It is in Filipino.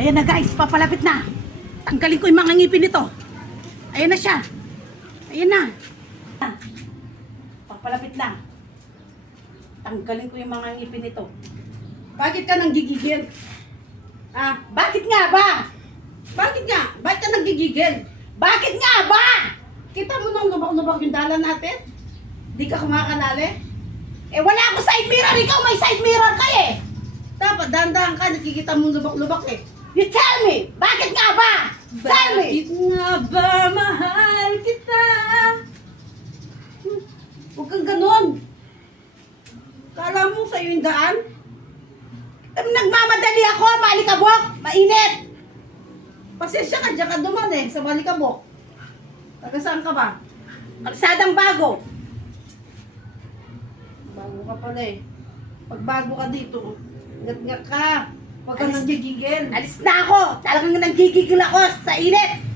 Ayan na guys, papalapit na. Tanggalin ko yung mga ngipin nito. Ayan na siya. Ayan na. Papalapit na. Tanggalin ko yung mga ngipin nito. Bakit ka nang gigigil? Ah, bakit nga ba? Bakit nga? Bakit ka nang gigigil? Bakit nga ba? Kita mo nung lubak-lubak yung dala natin? Di ka kumakalali? Eh wala ako side mirror, ikaw may side mirror ka eh. Dapat dandahan ka, nakikita mo lubak-lubak eh. You tell me, bakit nga ba? Tell me! Bakit nga ba mahal kita? Huwag kang ganon. Kala mo sa'yo yung daan? Nagmamadali ako, malikabok, mainit. Pasensya ka, dyan ka duman eh, sa malikabok. Taga saan ka ba? Kalsadang bago. Bago ka pala eh. Pag bago ka dito, ngat-ngat ka. Huwag ka nang gigigil. Alis na ako! Talagang nanggigigil ako sa init!